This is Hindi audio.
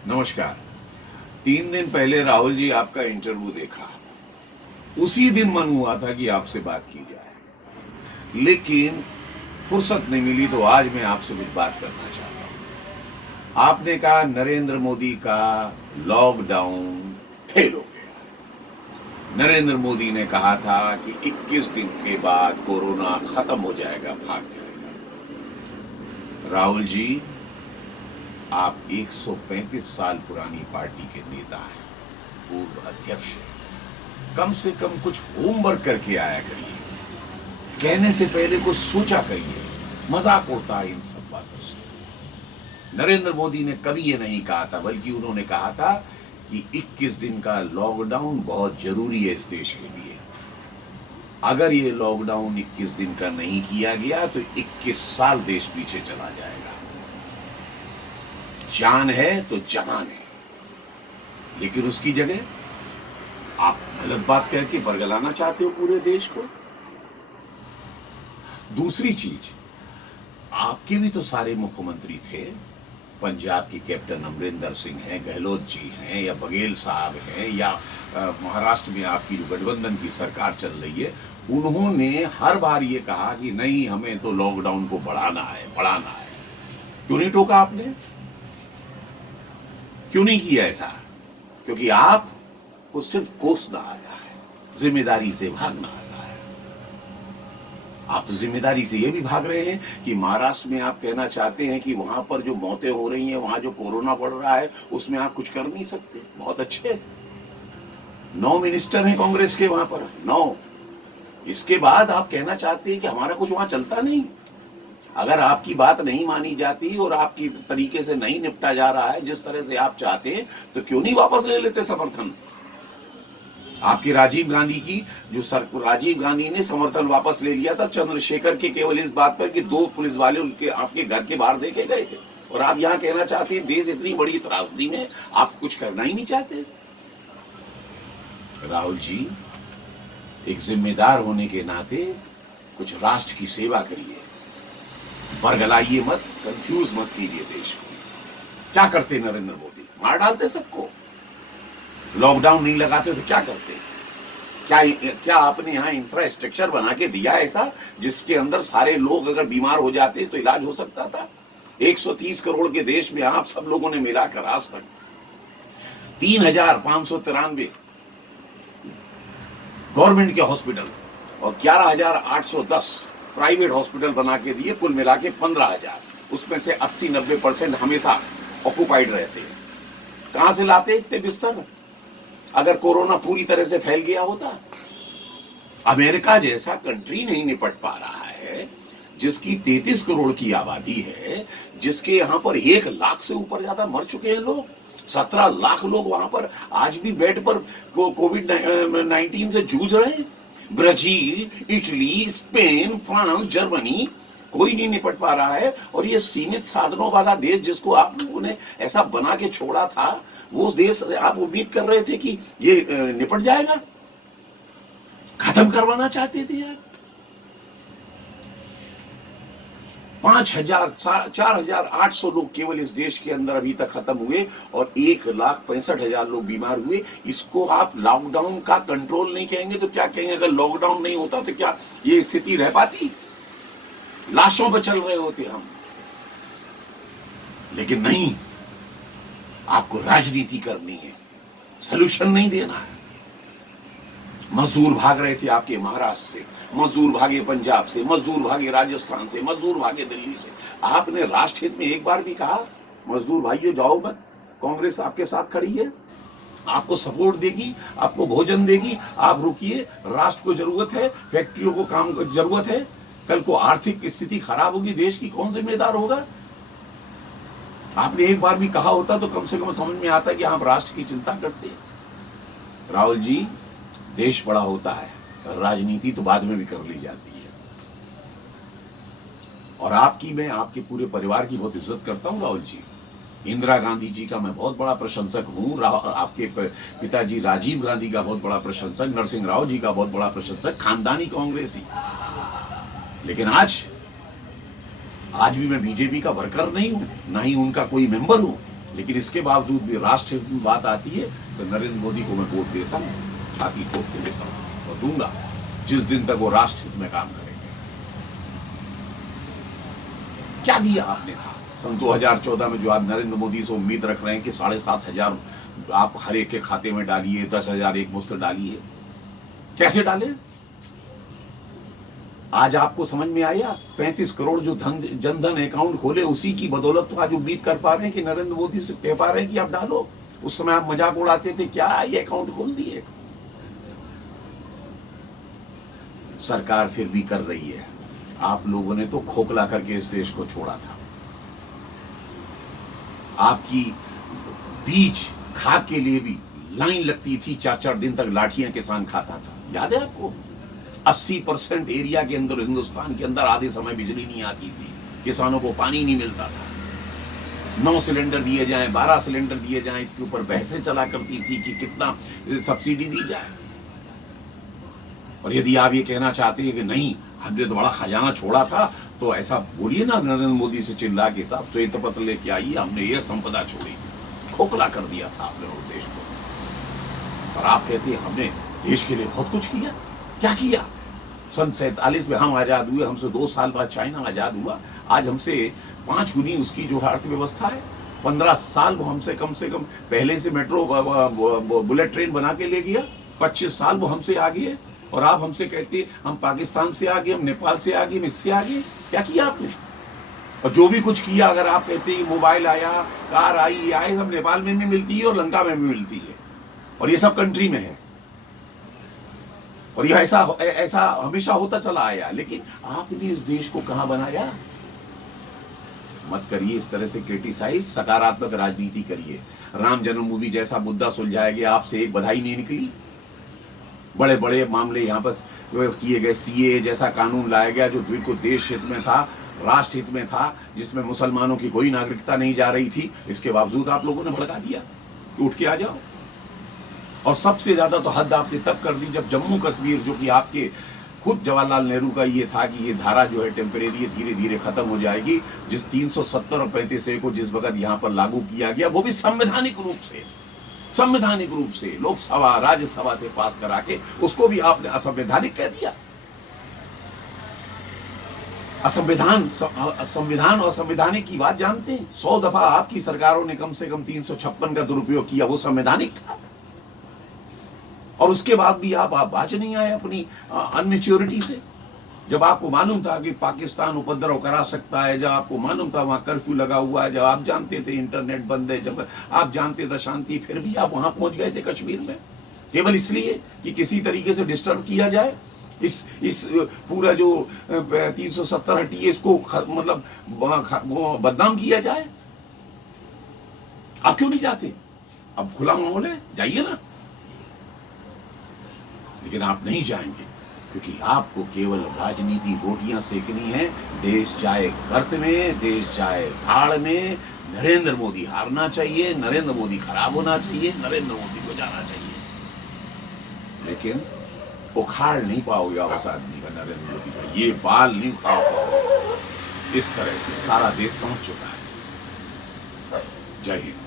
नमस्कार। 3 दिन पहले राहुल जी आपका इंटरव्यू देखा। उसी दिन मन हुआ था कि आपसे बात की जाए, लेकिन फुर्सत नहीं मिली, तो आज मैं आपसे कुछ बात करना चाहता हूं। आपने कहा नरेंद्र मोदी का लॉकडाउन फेल हो गया। नरेंद्र मोदी ने कहा था कि 21 दिन के बाद कोरोना खत्म हो जाएगा, भाग जाएगा। राहुल जी, आप 135 साल पुरानी पार्टी के नेता हैं, पूर्व अध्यक्ष हैं। कम से कम कुछ होमवर्क करके आया करिए। कहने से पहले कुछ सोचा करिए। मजाक उड़ता है इन सब बातों से। नरेंद्र मोदी ने कभी ये नहीं कहा था, बल्कि उन्होंने कहा था कि 21 दिन का लॉकडाउन बहुत जरूरी है इस देश के लिए। अगर ये लॉकडाउन 21 दिन का नहीं किया गया तो 21 साल देश पीछे चला जाएगा। जान है तो जहान है, लेकिन उसकी जगह आप गलत बात करके बरगलाना चाहते हो पूरे देश को। दूसरी चीज, आपके भी तो सारे मुख्यमंत्री थे। पंजाब के कैप्टन अमरिंदर सिंह हैं, गहलोत जी हैं, या बघेल साहब हैं, या महाराष्ट्र में आपकी जो गठबंधन की सरकार चल रही है, उन्होंने हर बार ये कहा कि नहीं, हमें तो लॉकडाउन को बढ़ाना है। क्यों नहीं टोका आपने? क्यों नहीं किया ऐसा? क्योंकि आपको सिर्फ कोसना आता है, जिम्मेदारी से भागना आता है। आप तो जिम्मेदारी से ये भी भाग रहे हैं कि महाराष्ट्र में आप कहना चाहते हैं कि वहां पर जो मौतें हो रही हैं, वहां जो कोरोना बढ़ रहा है, उसमें आप कुछ कर नहीं सकते। बहुत अच्छे, 9 मिनिस्टर हैं कांग्रेस के वहां पर, 9। इसके बाद आप कहना चाहते हैं कि हमारा कुछ वहां चलता नहीं। अगर आपकी बात नहीं मानी जाती और आपकी तरीके से नहीं निपटा जा रहा है जिस तरह से आप चाहते हैं, तो क्यों नहीं वापस ले लेते समर्थन? आपके राजीव गांधी की राजीव गांधी ने समर्थन वापस ले लिया था चंद्रशेखर के, केवल इस बात पर कि 2 पुलिस वाले उनके आपके घर के बाहर देखे गए थे। और आप यहां कहना चाहते हैं देश इतनी बड़ी त्रासदी में आप कुछ करना ही नहीं चाहते। राहुल जी, एक जिम्मेदार होने के नाते कुछ राष्ट्र की सेवा करिए। बरगलाइए मत, कंफ्यूज मत कीजिए देश को। क्या करते नरेंद्र मोदी? मार डालते सबको। लॉकडाउन नहीं लगाते तो क्या करते? क्या आपने यहाँ इंफ्रास्ट्रक्चर बना के दिया ऐसा जिसके अंदर सारे लोग अगर बीमार हो जाते तो इलाज हो सकता था? 130 करोड़ के देश में आप सब लोगों ने मिलाकर आज तक 3,593 गवर्नमेंट के हॉस्पिटल और 11,810 प्राइवेट हॉस्पिटल बना के दिए, कुल मिला के 15,000। उसमें से 80-90% हमेशा ऑक्यूपाइड रहते हैं। कहां से लाते इतने बिस्तर? अगर कोरोना पूरी तरह से फैल गया होता? अमेरिका जैसा कंट्री नहीं निपट पा रहा है, जिसकी 33 करोड़ की आबादी है, जिसके यहां पर 1 लाख से ऊपर ज्यादा मर चुके हैं लोग, 17 लाख लोग वहां पर आज भी बेड पर कोविड-19 से जूझ रहे हैं। Brazil, Italy, Spain, France, Germany, कोई नहीं निपट पा रहा है। और ये सीमित साधनों वाला देश जिसको आप लोगों ने ऐसा बना के छोड़ा था, वो देश आप उम्मीद कर रहे थे कि ये निपट जाएगा? खत्म करवाना चाहते थे यार। 4,800 लोग केवल इस देश के अंदर अभी तक खत्म हुए और 1,65,000 लोग बीमार हुए। इसको आप लॉकडाउन का कंट्रोल नहीं कहेंगे तो क्या कहेंगे? अगर लॉकडाउन नहीं होता तो क्या ये स्थिति रह पाती? लाशों पर चल रहे होते हम। लेकिन नहीं, आपको राजनीति करनी है, सलूशन नहीं देना है। मजदूर भाग रहे थे आपके महाराष्ट्र से, मजदूर भागे पंजाब से, मजदूर भागे राजस्थान से, मजदूर भागे दिल्ली से। आपने राष्ट्र हित में एक बार भी कहा मजदूर भाइयों जाओ मत, कांग्रेस आपके साथ खड़ी है, आपको सपोर्ट देगी, आपको भोजन देगी, आप रुकिए, राष्ट्र को जरूरत है, फैक्ट्रियों को काम की जरूरत है। कल को आर्थिक स्थिति खराब होगी देश की, कौन जिम्मेदार होगा? आपने एक बार भी कहा होता तो कम से कम समझ में आता कि आप राष्ट्र की चिंता करते हैं। राहुल जी, देश बड़ा होता है, राजनीति तो बाद में भी कर ली जाती है। और मैं आपके पूरे परिवार की बहुत इज्जत करता हूं राहुल जी। इंदिरा गांधी जी का मैं बहुत बड़ा प्रशंसक हूं, आपके पिताजी राजीव गांधी का बहुत बड़ा प्रशंसक, नरसिंह राव जी का बहुत बड़ा प्रशंसक, खानदानी कांग्रेसी। लेकिन आज भी मैं बीजेपी का वर्कर नहीं हूं, ना ही उनका कोई मेंबर हूं। लेकिन इसके बावजूद भी राष्ट्र हित में बात आती है तो नरेंद्र मोदी को मैं वोट देता हूँ, छाती ठोक के देता हूँ और दूंगा जिस दिन तक वो राष्ट्र हित में काम करेंगे। क्या दिया आपने था सन 2014 में जो आप नरेंद्र मोदी से उम्मीद रख रहे हैं कि 7,500 आप हर एक के खाते में डालिए, 10,000 एक मुश्त डालिए, कैसे डाले? आज आपको समझ में आया? 35 करोड़ जो जनधन अकाउंट खोले उसी की बदौलत तो आज उम्मीद कर पा रहे हैं कि नरेंद्र मोदी से कह पा रहे हैं कि आप डालो। उस समय आप मजाक उड़ाते थे, क्या ये अकाउंट खोल दिए। सरकार फिर भी कर रही है। आप लोगों ने तो खोखला करके इस देश को छोड़ा था। आपकी बीज खाद के लिए भी लाइन लगती थी, 4-4 दिन तक लाठियां किसान खाता था, याद है आपको? 80% एरिया के अंदर, हिंदुस्तान के अंदर आधे समय बिजली नहीं आती थी, किसानों को पानी नहीं मिलता था। 9 सिलेंडर दिए जाएं, 12 सिलेंडर दिए जाएं, इसके ऊपर बहसें चला करती थी कि कितना सब्सिडी दी जाए। और यदि आप ये कहना चाहते हैं कि नहीं हमने तो बड़ा खजाना छोड़ा था, तो ऐसा बोलिए ना नरेंद्र मोदी से चिल्ला के, साहब श्वेत पत्र लेके आइए, हमने ये संपदा छोड़ी। खोखला कर दिया था आपने देश को। और आप कहते हैं हमने देश के लिए बहुत कुछ किया। क्या किया? सन 47 में हम आजाद हुए, हमसे 2 साल बाद चाइना आजाद हुआ। आज हमसे 5 गुनी उसकी जो अर्थव्यवस्था है। 15 साल वो हमसे कम पहले से मेट्रो बुलेट ट्रेन बना के ले गया। 25 साल वो हमसे आगे है। और आप हमसे कहते हम पाकिस्तान से आगे, हम नेपाल से आगे, हम इससे आगे। क्या किया आपने? और जो भी कुछ किया, अगर आप कहते हैं मोबाइल आया, कार आई, ये आए, सब नेपाल में भी मिलती है और लंका में भी मिलती है, और ये सब कंट्री में है। और यह ऐसा हमेशा होता चला आया। लेकिन आपने इस देश को कहां बनाया? मत करिए इस तरह से क्रिटिसाइज, सकारात्मक राजनीति करिए। राम जन्मभूमि जैसा मुद्दा सुलझाया गया, आपसे एक बधाई नहीं निकली। बड़े बड़े मामले यहाँ पर किए गए, सीए जैसा कानून लाया गया जो बिल्कुल देश हित में था, राष्ट्र हित में था, जिसमें मुसलमानों की कोई नागरिकता नहीं जा रही थी। इसके बावजूद आप लोगों ने भड़का दिया कि उठ के आ जाओ। और सबसे ज्यादा तो हद आपने तब कर दी जब जम्मू कश्मीर, जो कि आपके खुद जवाहरलाल नेहरू का ये था कि ये धारा जो है टेम्परेरी धीरे धीरे खत्म हो जाएगी, जिस 370 और 35A को जिस वक्त यहाँ पर लागू किया गया, वो भी संवैधानिक रूप से लोकसभा राज्यसभा से पास करा के उसको भी आपने असंवैधानिक कह दिया। संविधान और संवैधानिक की बात जानते हैं। 100 दफा आपकी सरकारों ने कम से कम 356 का दुरुपयोग किया, वो संवैधानिक था। और उसके बाद भी आप बाज नहीं आए अपनी अनमेच्योरिटी से। जब आपको मालूम था कि पाकिस्तान उपद्रव करा सकता है, जब आपको मालूम था वहां कर्फ्यू लगा हुआ है, जब आप जानते थे इंटरनेट बंद है, जब आप जानते थे शांति, फिर भी आप वहां पहुंच गए थे कश्मीर में, केवल इसलिए कि किसी तरीके से डिस्टर्ब किया जाए, इस पूरा जो 370 हटिए इसको मतलब बदनाम किया जाए। आप क्यों नहीं जाते? अब खुला माहौल है, जाइए ना। लेकिन आप नहीं जाएंगे क्योंकि आपको केवल राजनीति रोटियां सेकनी है। देश जाए गर्त में, देश जाए भाड़ में। नरेंद्र मोदी हारना चाहिए, नरेंद्र मोदी खराब होना चाहिए, नरेंद्र मोदी को जाना चाहिए। लेकिन उखाड़ नहीं पाओगे आप उस आदमी का, नरेंद्र मोदी का ये बाल नहीं उखाड़ पाओगे। इस तरह से सारा देश समझ चुका है। जय हिंद।